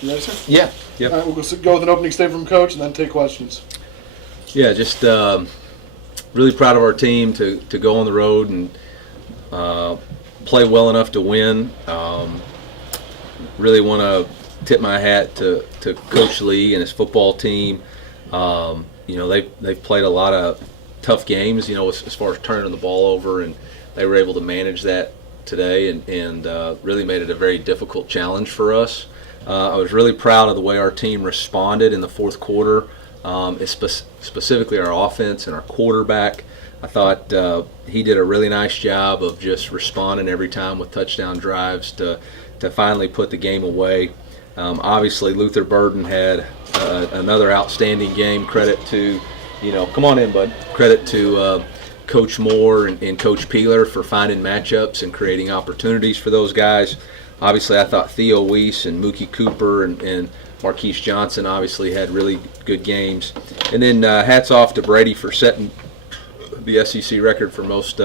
You ready, sir? Yeah. Yep. All right, we'll go with an opening statement from Coach and then take questions. Yeah, just really proud of our team to go on the road and play well enough to win. Really want to tip my hat to Coach Lee and his football team. They've played a lot of tough games, as far as turning the ball over, and they were able to manage that today and really made it a very difficult challenge for us. I was really proud of the way our team responded in the fourth quarter, specifically our offense and our quarterback. I thought he did a really nice job of just responding every time with touchdown drives to finally put the game away. Obviously, Luther Burden had another outstanding game. Credit to, come on in, bud. Credit to Coach Moore and Coach Peeler for finding matchups and creating opportunities for those guys. Obviously, I thought Theo Weiss and Mookie Cooper and Marquise Johnson obviously had really good games. And then hats off to Brady for setting the SEC record for most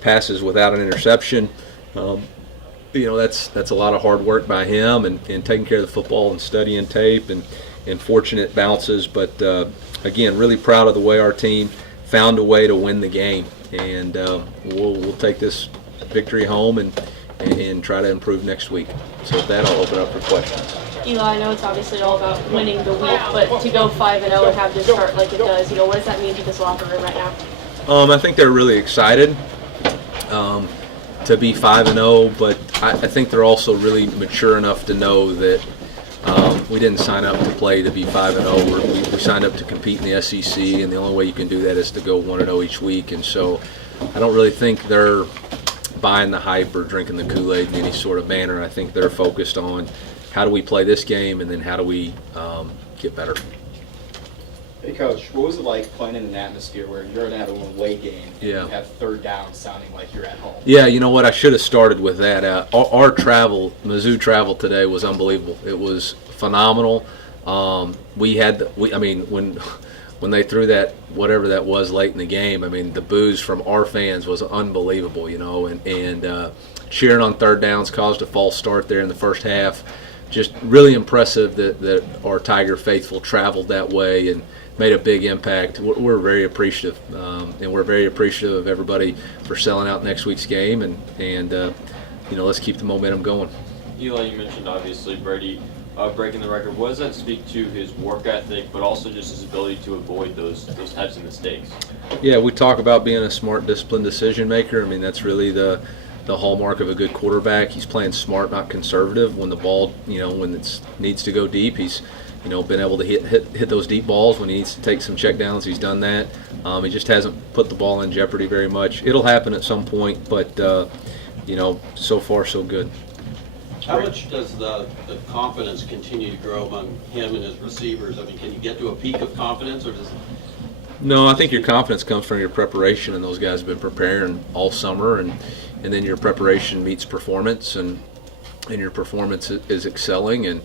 passes without an interception. That's a lot of hard work by him and taking care of the football and studying tape and fortunate bounces. But, again, really proud of the way our team found a way to win the game. And we'll take this victory home and try to improve next week. So with that, I'll open up for questions. Eli, I know it's obviously all about winning the week, but to go 5-0 and have this start like it does, what does that mean to this locker room right now? I think they're really excited to be 5-0, but I think they're also really mature enough to know that we didn't sign up to play to be 5-0. We signed up to compete in the SEC, and the only way you can do that is to go 1-0 each week. And so I don't really think they're buying the hype or drinking the Kool-Aid in any sort of manner. I think they're focused on how do we play this game and then how do we get better. Hey, Coach, what was it like playing in an atmosphere where you're going to have a away game and you have third down sounding like you're at home? Yeah, you know what? I should have started with that. Our travel, Mizzou travel today was unbelievable. It was phenomenal. When they threw that, whatever that was late in the game, the boos from our fans was unbelievable, and cheering on third downs caused a false start there in the first half. Just really impressive that our Tiger faithful traveled that way and made a big impact. We're very appreciative, and we're very appreciative of everybody for selling out next week's game, and let's keep the momentum going. Eli, you mentioned obviously Brady breaking the record. What does that speak to his work ethic, but also just his ability to avoid those types of mistakes? Yeah, we talk about being a smart, disciplined decision maker. That's really the hallmark of a good quarterback. He's playing smart, not conservative. When the ball, when it needs to go deep, he's been able to hit those deep balls. When he needs to take some checkdowns, he's done that. He just hasn't put the ball in jeopardy very much. It'll happen at some point, but so far so good. How much does the confidence continue to grow among him and his receivers? Can you get to a peak of confidence, or does it? No, I think your confidence comes from your preparation, and those guys have been preparing all summer, and then your preparation meets performance, and your performance is excelling. And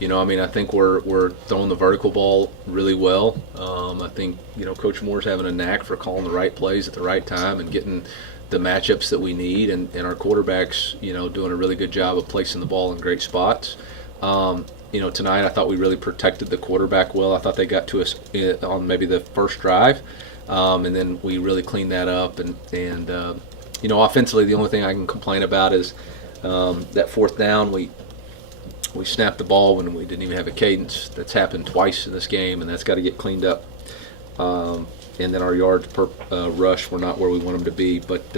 I think we're throwing the vertical ball really well. I think Coach Moore's having a knack for calling the right plays at the right time and getting the matchups that we need, and our quarterbacks, doing a really good job of placing the ball in great spots. Tonight I thought we really protected the quarterback well. I thought they got to us on maybe the first drive, and then we really cleaned that up. And offensively, the only thing I can complain about is that fourth down. We snapped the ball when we didn't even have a cadence. That's happened twice in this game, and that's got to get cleaned up. And then our yards per rush were not where we want them to be. But,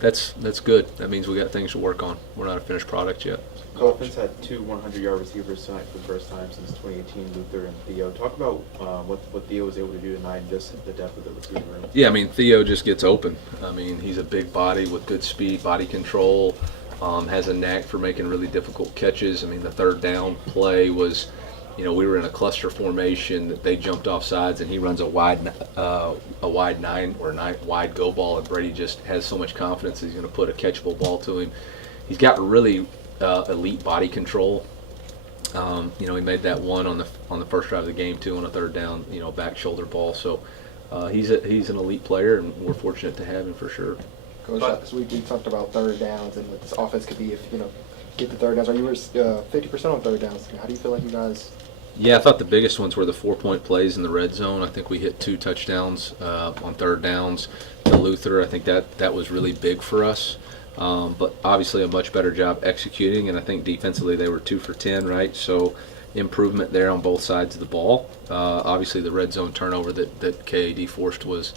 that's good. That means we got things to work on. We're not a finished product yet. The offense had two 100-yard receivers tonight for the first time since 2018, Luther and Theo. Talk about what Theo was able to do tonight and just the depth of the receiver room. Yeah, Theo just gets open. He's a big body with good speed, body control, has a knack for making really difficult catches. The third down play was, we were in a cluster formation. They jumped off sides, and he runs a wide wide go ball, and Brady just has so much confidence he's going to put a catchable ball to him. He's got really elite body control. He made that one on the first drive of the game too on a third down, back shoulder ball. So he's an elite player, and we're fortunate to have him for sure. Coach, this week we talked about third downs and what this offense could be if get the third downs. You were 50% on third downs. How do you feel like you guys? Yeah, I thought the biggest ones were the 4-point plays in the red zone. I think we hit 2 touchdowns on third downs to Luther. I think that was really big for us. But obviously a much better job executing, and I think defensively they were 2 for 10, right? So improvement there on both sides of the ball. Obviously the red zone turnover that KAD forced was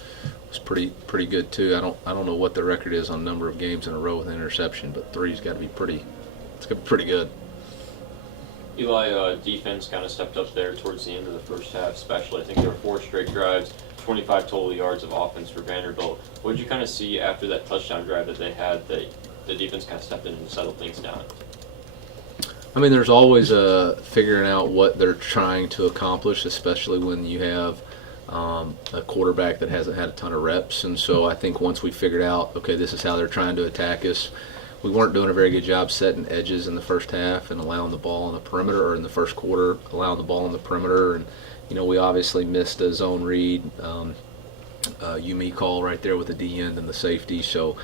pretty good too. I don't know what the record is on number of games in a row with an interception, but 3's got to be pretty good. Eli, defense kind of stepped up there towards the end of the first half, especially. I think there were 4 straight drives, 25 total yards of offense for Vanderbilt. What did you kind of see after that touchdown drive that they had that the defense kind of stepped in and settled things down? I mean, there's always figuring out what they're trying to accomplish, especially when you have a quarterback that hasn't had a ton of reps. And so I think once we figured out, okay, this is how they're trying to attack us, we weren't doing a very good job setting edges in the first half and allowing the ball on the perimeter, or in the first quarter, allowing the ball on the perimeter. And, we obviously missed a zone read, Yumi call right there with the D end and the safety. So,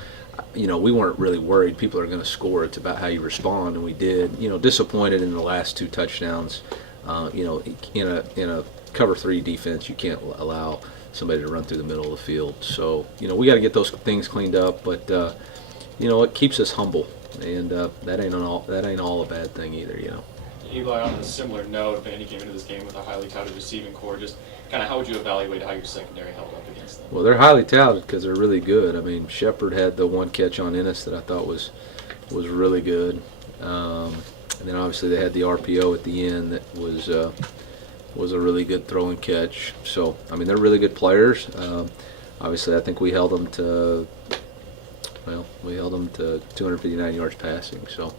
we weren't really worried people are going to score. It's about how you respond, and we did. Disappointed in the last 2 touchdowns. In a cover 3 defense, you can't allow somebody to run through the middle of the field. So, we got to get those things cleaned up, but it keeps us humble, and that ain't all a bad thing either. Eli, on a similar note, Vandy came into this game with a highly touted receiving core. Just kind of how would you evaluate how your secondary held up against them? Well, they're highly touted because they're really good. I mean, Shepard had the 1 catch on Ennis that I thought was really good, and then obviously they had the RPO at the end that was a really good throw and catch. So I mean, they're really good players. Obviously, I think we held them to 259 yards passing. So.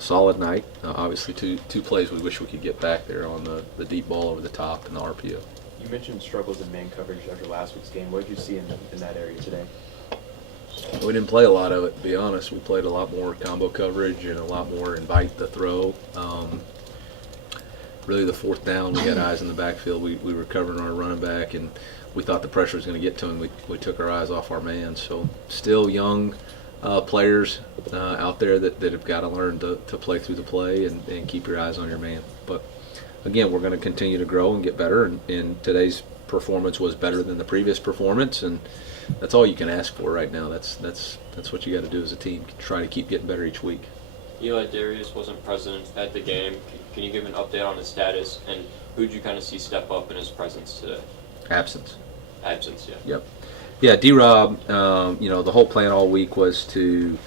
Solid night. Obviously, two plays we wish we could get back there on the deep ball over the top and the RPO. You mentioned struggles in man coverage after last week's game. What did you see in that area today? We didn't play a lot of it, to be honest. We played a lot more combo coverage and a lot more invite the throw. Really, the 4th down, we had eyes in the backfield. We were covering our running back, and we thought the pressure was going to get to him. We took our eyes off our man. So still young players out there that have got to learn to play through the play and keep your eyes on your man. But again, we're going to continue to grow and get better, and today's performance was better than the previous performance, and that's all you can ask for right now. That's what you got to do as a team. Try to keep getting better each week. Eli Darius wasn't present at the game. Can you give an update on his status, and who'd you kind of see step up in his presence today? Absence, yeah. Yep. Yeah, D-Rob, the whole plan all week was to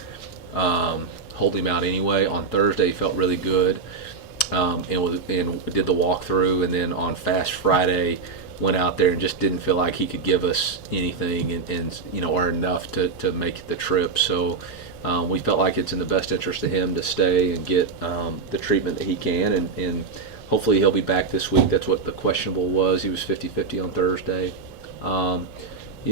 hold him out anyway. On Thursday, he felt really good, and did the walkthrough, and then on Fast Friday, went out there and just didn't feel like he could give us anything or enough to make the trip. So we felt like it's in the best interest of him to stay and get the treatment that he can, and hopefully he'll be back this week. That's what the questionable was. He was 50-50 on Thursday.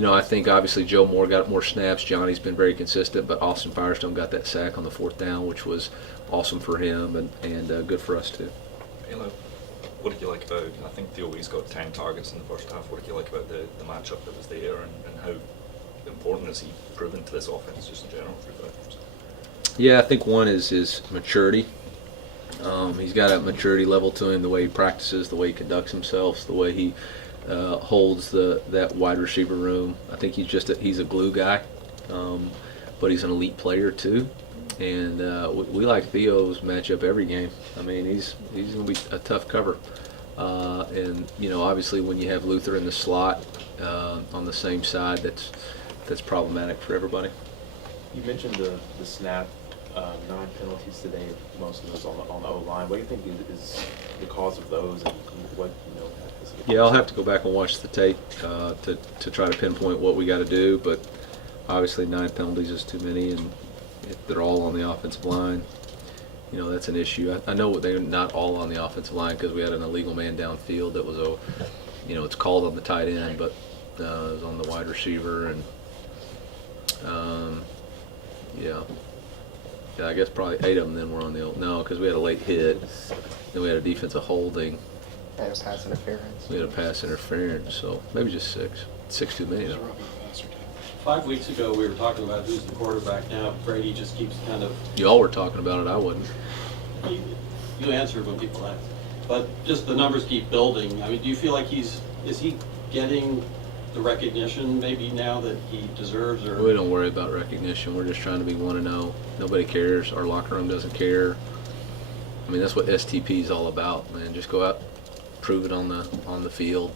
I think obviously Joe Moore got more snaps. Johnny's been very consistent, but Austin Firestone got that sack on the 4th down, which was awesome for him and good for us too. Hello. What did you like about, I think Theo's got 10 targets in the first half. What did you like about the matchup that was there, and how important is he proven to this offense just in general? Yeah, I think one is his maturity. He's got a maturity level to him, the way he practices, the way he conducts himself, the way he holds that wide receiver room. I think he's a glue guy, but he's an elite player too. And we like Theo's matchup every game. I mean, he's going to be a tough cover. And obviously when you have Luther in the slot on the same side, that's problematic for everybody. You mentioned the snap, 9 penalties today, most of those on the O-line. What do you think is the cause of those, and what Yeah, I'll have to go back and watch the tape to try to pinpoint what we got to do, but obviously 9 penalties is too many, and if they're all on the offensive line, that's an issue. I know they're not all on the offensive line because we had an illegal man downfield that was it's called on the tight end, but it was on the wide receiver, and I guess probably 8 of them then were on because we had a late hit, then we had a defensive holding. And a pass interference. We had a pass interference, so maybe just 6. 6 too many though. 5 weeks ago, we were talking about who's the quarterback now. Brady just keeps kind of, Y'all were talking about it. I wasn't. you answer when people ask. But just the numbers keep building. I mean, do you feel like is he getting the recognition maybe now that he deserves? Or We don't worry about recognition. We're just trying to be 1-0. Nobody cares. Our locker room doesn't care. I mean, that's what STP is all about, man. Just go out, prove it on the field.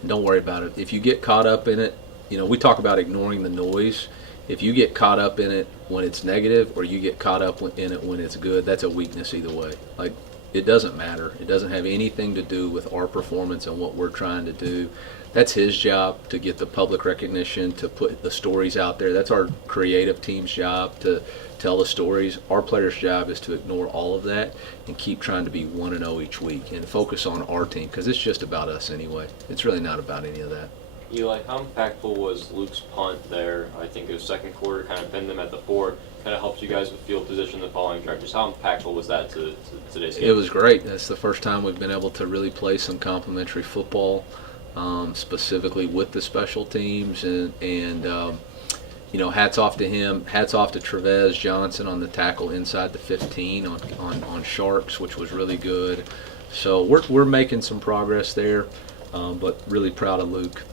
And don't worry about it. If you get caught up in it, we talk about ignoring the noise. If you get caught up in it when it's negative, or you get caught up in it when it's good, that's a weakness either way. Like, it doesn't matter. It doesn't have anything to do with our performance and what we're trying to do. That's his job, to get the public recognition, to put the stories out there. That's our creative team's job, to tell the stories. Our players' job is to ignore all of that and keep trying to be 1-0 each week and focus on our team, because it's just about us anyway. It's really not about any of that. Eli, how impactful was Luke's punt there? I think it was second quarter, kind of pinned them at the 4, kind of helped you guys with field position the following drive. Just how impactful was that to today's game? It was great. That's the first time we've been able to really play some complimentary football, specifically with the special teams, and hats off to him. Hats off to Trevez Johnson on the tackle inside the 15 on Sharks, which was really good. So we're making some progress there, but really proud of Luke.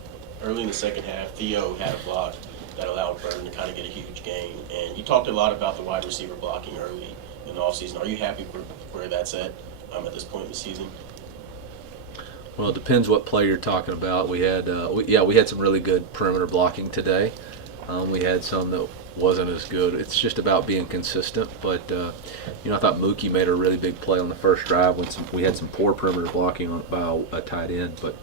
Early in the second half, Theo had a block that allowed Burton to kind of get a huge gain. And you talked a lot about the wide receiver blocking early in the offseason. Are you happy where that's at this point in the season? Well, it depends what play you're talking about. We had some really good perimeter blocking today. We had some that wasn't as good. It's just about being consistent. But I thought Mookie made a really big play on the first drive when we had some poor perimeter blocking by a tight end. But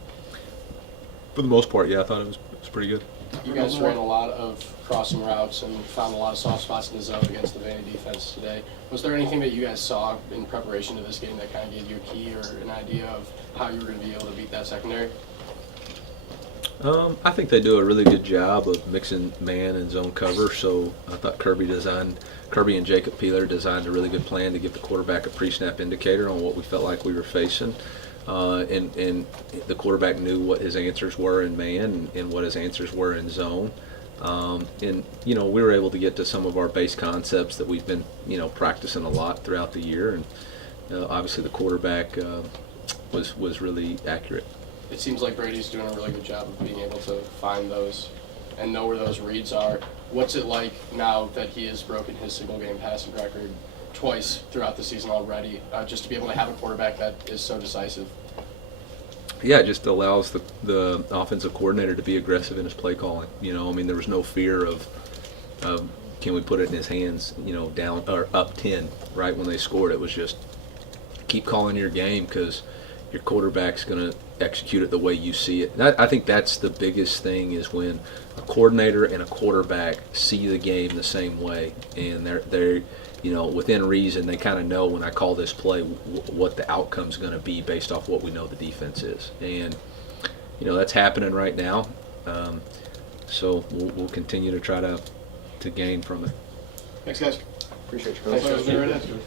for the most part, I thought it was pretty good. You guys ran a lot of crossing routes and found a lot of soft spots in the zone against the Vandy defense today. Was there anything that you guys saw in preparation to this game that kind of gave you a key or an idea of how you were going to be able to beat that secondary? I think they do a really good job of mixing man and zone cover. So I thought Kirby and Jacob Peeler designed a really good plan to give the quarterback a pre-snap indicator on what we felt like we were facing. And the quarterback knew what his answers were in man and what his answers were in zone. And we were able to get to some of our base concepts that we've been practicing a lot throughout the year. And obviously the quarterback was really accurate. It seems like Brady's doing a really good job of being able to find those and know where those reads are. What's it like now that he has broken his single game passing record twice throughout the season already, just to be able to have a quarterback that is so decisive? Yeah, it just allows the offensive coordinator to be aggressive in his play calling. There was no fear of can we put it in his hands, down or up 10 right when they scored. It was just keep calling your game, because your quarterback's going to execute it the way you see it. I think that's the biggest thing, is when a coordinator and a quarterback see the game the same way, and they're within reason, they kind of know when I call this play what the outcome's going to be based off what we know the defense is. And that's happening right now. So we'll continue to try to gain from it. Thanks, guys. Appreciate you, Coach. Thanks, guys.